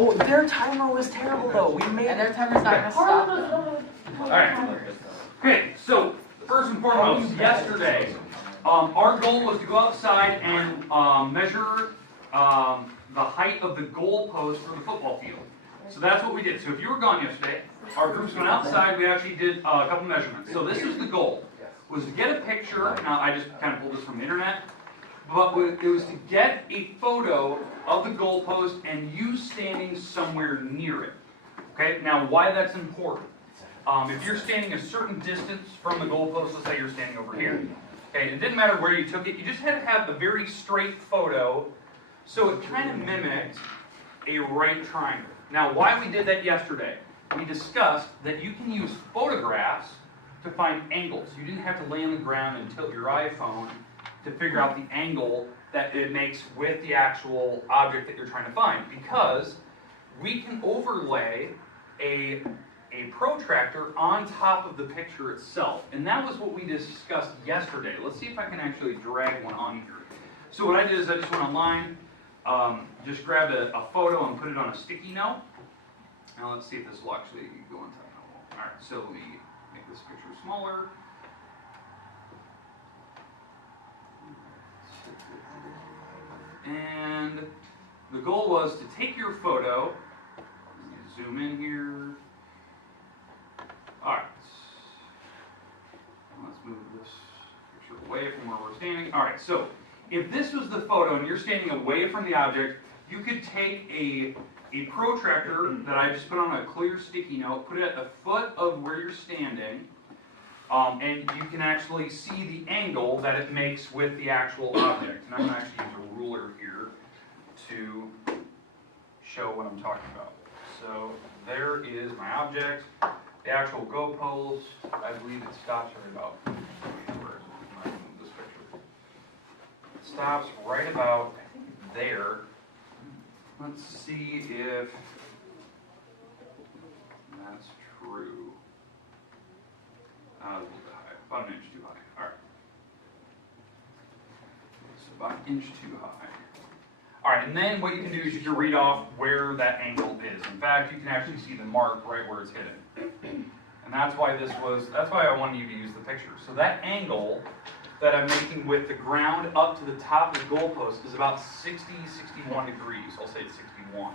Oh, their timer was terrible though. We made And their timer's not gonna stop them. Alright. Okay, so first and foremost, yesterday, our goal was to go outside and measure the height of the goal post for the football field. So that's what we did. So if you were gone yesterday, our groups went outside, we actually did a couple measurements. So this is the goal, was to get a picture. Now I just kind of pulled this from the internet, but it was to get a photo of the goal post and you standing somewhere near it. Okay, now why that's important. If you're standing a certain distance from the goal post, let's say you're standing over here. Okay, it didn't matter where you took it, you just had to have a very straight photo so it kind of mimicked a right triangle. Now why we did that yesterday, we discussed that you can use photographs to find angles. You didn't have to lay on the ground and tilt your iPhone to figure out the angle that it makes with the actual object that you're trying to find, because we can overlay a protractor on top of the picture itself. And that was what we discussed yesterday. Let's see if I can actually drag one on here. So what I did is I just went online, just grabbed a photo and put it on a sticky note. Now let's see if this will actually go on top of the wall. Alright, so let me make this picture smaller. And the goal was to take your photo, zoom in here. Alright, let's move this picture away from where we're standing. Alright, so if this was the photo and you're standing away from the object, you could take a protractor that I just put on a clear sticky note, put it at the foot of where you're standing, and you can actually see the angle that it makes with the actual object. And I'm going to actually use a ruler here to show what I'm talking about. So there is my object. The actual goal post, I believe it stops right about, where is it? I move this picture. It stops right about, I think, there. Let's see if that's true. A little bit high, about an inch too high. Alright. So about an inch too high. Alright, and then what you can do is you can read off where that angle is. In fact, you can actually see the mark right where it's hidden. And that's why I wanted you to use the picture. So that angle that I'm making with the ground up to the top of the goalpost is about 60, 61 degrees. I'll say it's 61.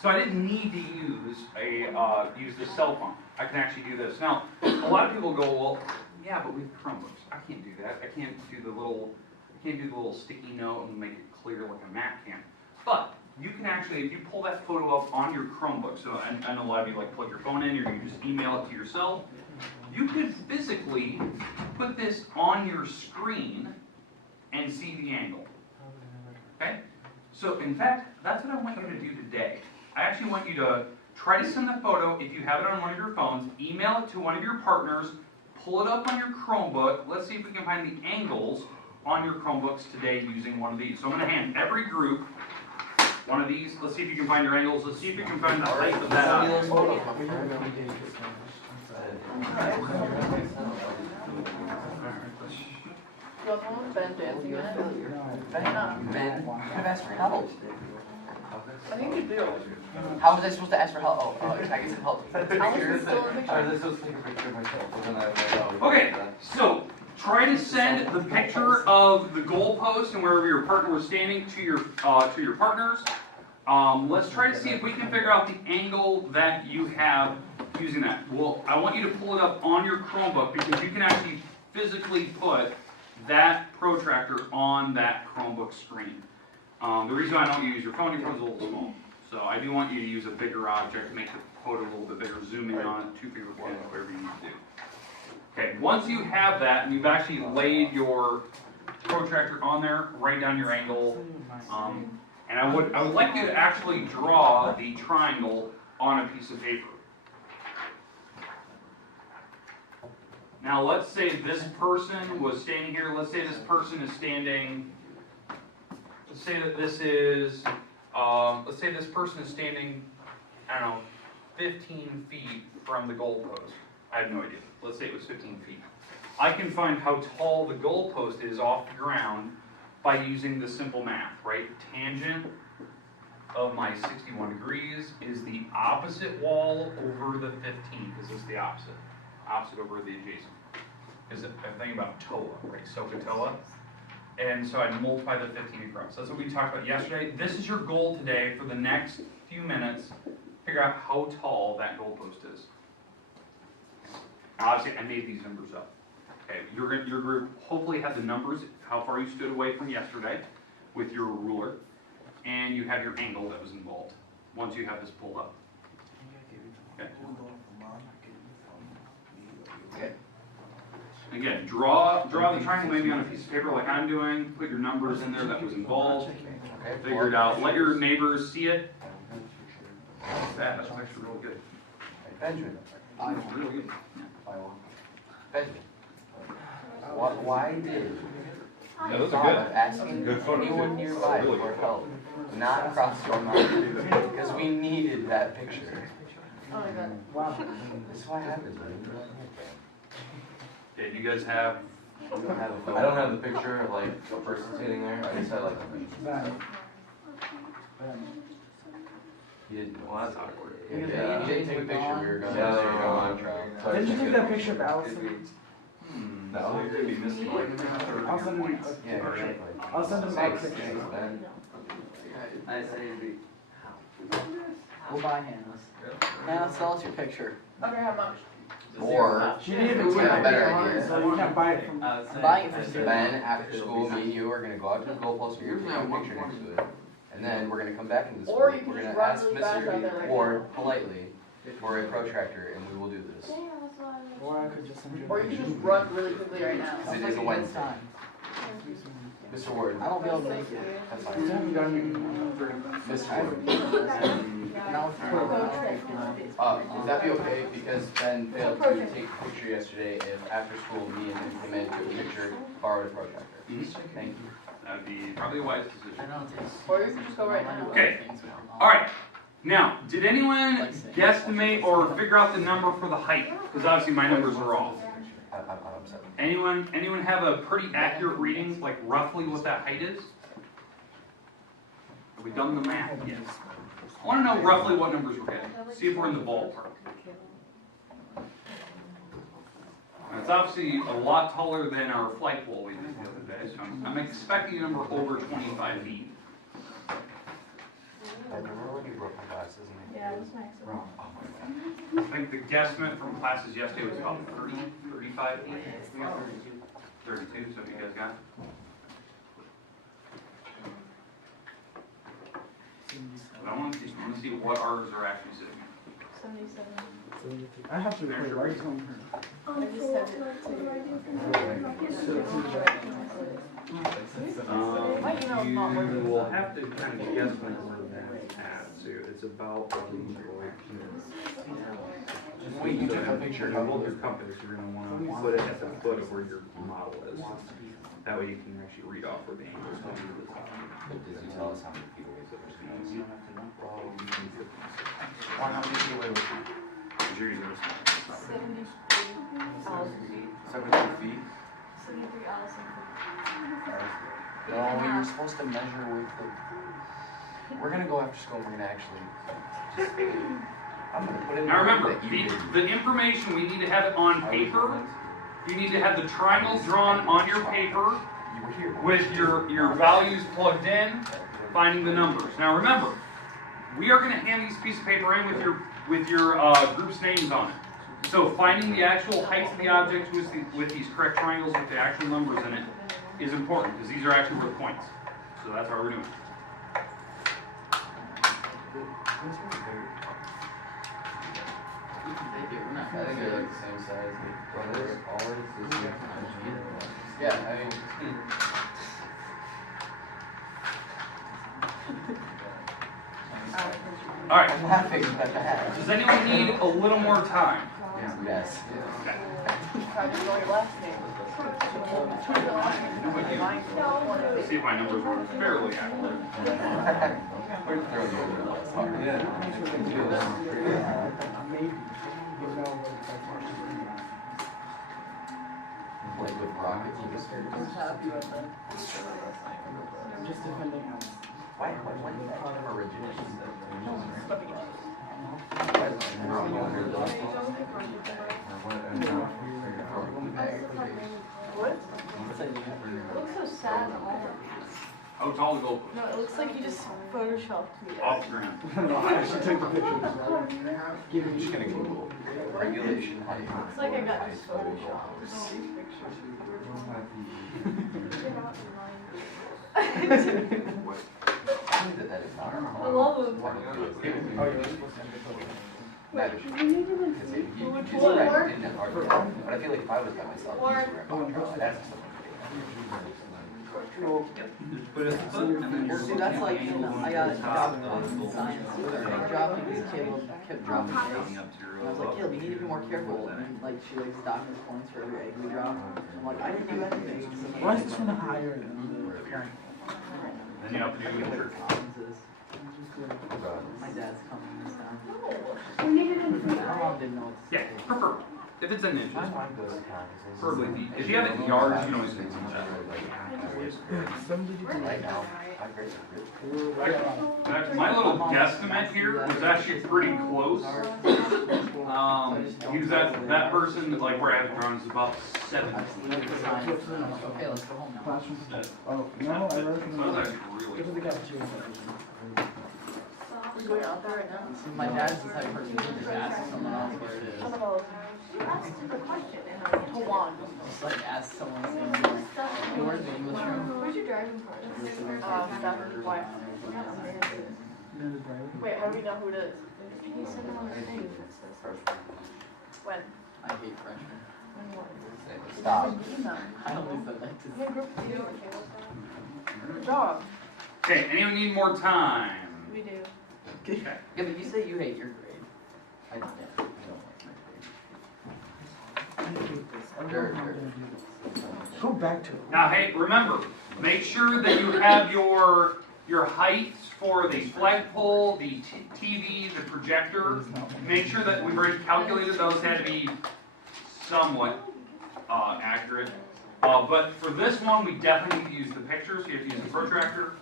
So I didn't need to use the cell phone. I can actually do this. Now, a lot of people go, well, yeah, but with Chromebooks, I can't do that. I can't do the little sticky note and make it clear like a Mac can. But you can actually, if you pull that photo up on your Chromebook, so I know a lot of you like plug your phone in, or you just email it to yourself. You could physically put this on your screen and see the angle. Okay? So in fact, that's what I want you to do today. I actually want you to try to send the photo, if you have it on one of your phones, email it to one of your partners, pull it up on your Chromebook. Let's see if we can find the angles on your Chromebooks today using one of these. So I'm going to hand every group one of these. Let's see if you can find your angles. Let's see if you can find the height of that object. You guys want Ben dancing in it? Ben not Ben. You could have asked for help. I think you do. How was I supposed to ask for help? Oh, I get some help. Alice is still in the picture. I was supposed to take a picture of myself. Okay, so try to send the picture of the goalpost and wherever your partner was standing to your partners. Let's try to see if we can figure out the angle that you have using that. Well, I want you to pull it up on your Chromebook because you can actually physically put that protractor on that Chromebook screen. The reason I don't use your phone is a little small. So I do want you to use a bigger object to make the photo a little bit bigger, zoom in on it, 2 finger pins, whatever you need to do. Okay, once you have that and you've actually laid your protractor on there, write down your angle, and I would like you to actually draw the triangle on a piece of paper. Now let's say this person was standing here, let's say this person is standing, let's say that this is, let's say this person is standing, I don't know, 15 feet from the goalpost. I have no idea. Let's say it was 15 feet. I can find how tall the goalpost is off the ground by using the simple math, right? Tangent of my 61 degrees is the opposite wall over the 15, because it's the opposite. Opposite over the adjacent. Because I'm thinking about TOA, right? SOHCAHTOA. And so I multiply the 15 across. That's what we talked about yesterday. This is your goal today for the next few minutes. Figure out how tall that goalpost is. Now, obviously, I made these numbers up. Okay, your group hopefully had the numbers, how far you stood away from yesterday with your ruler, and you have your angle that was involved once you have this pulled up. Okay. Okay. Again, draw the triangle maybe on a piece of paper like I'm doing. Put your numbers in there that was involved. Okay. Figure it out. Let your neighbors see it. That's actually really good. Benjamin. That's really good. Benjamin. Why did Yeah, those thought are of asking Good photos, anyone too. nearby Really for good help not cross your mind? Because we needed that picture. Oh my god. Wow. This is what happens, man. Okay, you guys have. I don't have the picture of like a person sitting there. I just had like Ben. well, that's awkward. Yeah, you didn't take a picture. We were going to Yeah, go they were on gone. trial. Didn't you take that picture of Allison? No. So you're gonna be missing like 2/3 I'll of send your him. points. Yeah, exactly. I'll send him my picture. We'll buy Hannah's. Hannah, sell us your picture. Okay, how much? Or, She didn't even we take have a it, better idea. so you can't buy it from. I'm buying it for Ben, students. after school, me and you are gonna go out to the goalpost, you're gonna take a picture next to it. And then we're gonna come back into the school, Or you can we're just gonna run ask really fast out there Mr. right Ward politely for a protractor, and we will do this. Or I could just send you. Or you can just run really quickly right now. Because it is a Wednesday. Mr. Ward, I won't be able to make it. that's You fine. gotta make Mr. Ward. No, Would that be okay? Because Ben failed to take a picture yesterday if after school me and him came in, took a picture, borrowed a protractor. Thank you. That'd be probably a wise I decision. know it takes. Or you can just go right now. Okay. All right. Now, did anyone guesstimate or figure out the number for the height? Because obviously my numbers are off. I'm upset. Anyone have a pretty accurate reading, like roughly what that height is? Have we done the math yet? I want to know roughly what numbers we're getting. See if we're in the ballpark. And it's obviously a lot taller than our flagpole we did the other day, so I'm expecting a number over 25 feet. Remember when you broke my glasses and Yeah, it was maximum. I think the guesstimate from classes yesterday was about 30, 35 feet. 32, so you guys got? But I want to see what ours are actually sitting at. 77. I have to record. Why are you telling her? I just sent it My email's not working. You will have to kind of guess what number that at, so it's about like, Wait, you took a picture When you hold your compass, you're gonna wanna put it at the foot of where your model is. That way you can actually read off where the angle is going to the top. Did you tell us how many feet away it was? How many feet away was it? Because you're using this. 73,000 feet. 72 feet? 73,000 feet. No, we were supposed to measure with the. We're gonna go after school and we're gonna actually just. I'm gonna put it in. Now remember, that you did. the information, we need to have it on paper. You need to have the triangles drawn on your paper You were here. with your values plugged in, finding the numbers. Now remember, we are going to hand these pieces of paper in with your group's names on it. So finding the actual heights of the objects with these correct triangles with the actual numbers in it is important because these are actually worth points. So that's what we're doing. I think they're like the same size. Yeah, I mean. All right. I'm laughing at that. Does anyone need a little more time? Yes. Okay. Try to spell your last name. See if my numbers were fairly accurate. We're throwing you under the bus. Yeah. Maybe. You know Like with rockets, you just I'm happy with that. I'm just defending Alice. Why did that term originate? What? It looks so sad. How tall the goal No, it looks like you just photoshopped me. off the ground? I should take the pictures. Give I'm me. just gonna Google regulation height. It's like I got just photoshopped. I love them. Oh, you're supposed Which one? But I feel like if I was by myself, that's Well, see, that's like, I got a job in science, I dropped these Caleb kept dropping eggs. And I was like, Caleb, you need to be more careful. And like, she like stopped his points for every egg we drop. I'm like, I didn't do anything. Why is this one higher than the parent? Then you have to do your My dad's coming this time. We needed it. My mom didn't know what to Yeah, say. prefer. If it's in inches, my mind goes to preferably feet. If you have it in yards, you can always fix it. Somebody did Right now, I'm very My little guesstimate here was actually pretty close. He was that person that like where I have it drawn is about 7. Okay, let's go home now. Classroom. Oh, no, I wrote So it. that was actually really Go to the cafeteria. We're going out there right now. See, my dad's the type of person who just asks someone else where it is. Some of those. You asked him the question and to one. Just like ask someone saying, like, hey, where's the English room? Where's your driving part? Stafford's wife. Wait, how do we know who it is? He sent it on the thing that says. When? I hate freshmen. Stop. I don't think like to. What group do you do? Good job. Okay, anyone need more time? We do. Okay. Yeah, but you say you hate your grade. I don't like my grade. I hate this. I don't know how I'm gonna do this. Go back to it. Now, hey, remember, make sure that you have your heights for the flagpole, the TV, the projector. Make sure that we've already calculated those had to be somewhat accurate. But for this one, we definitely need to use the pictures. So you have to use the protractor.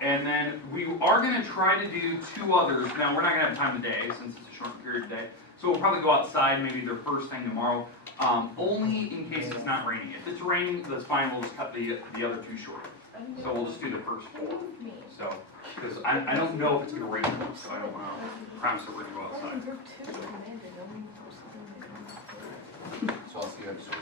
And then we are going to try to do 2 others. Now, we're not going to have time today since it's a short period today. So we'll probably go outside maybe the first thing tomorrow. Only in case it's not raining. If it's raining, that's fine. We'll just cut the other 2 short. So we'll just do the first 4. So, because I don't know if it's going to rain, so I don't want to promise that we're going to go outside. Group 2 commanded only for something. So I'll see you at school.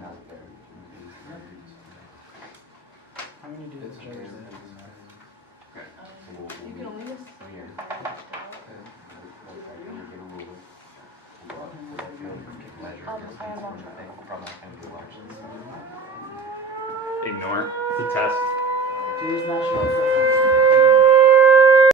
Not there. I'm gonna do this Thursday. You can only miss Here. I have one. Ignore the test. Today's National Assessment.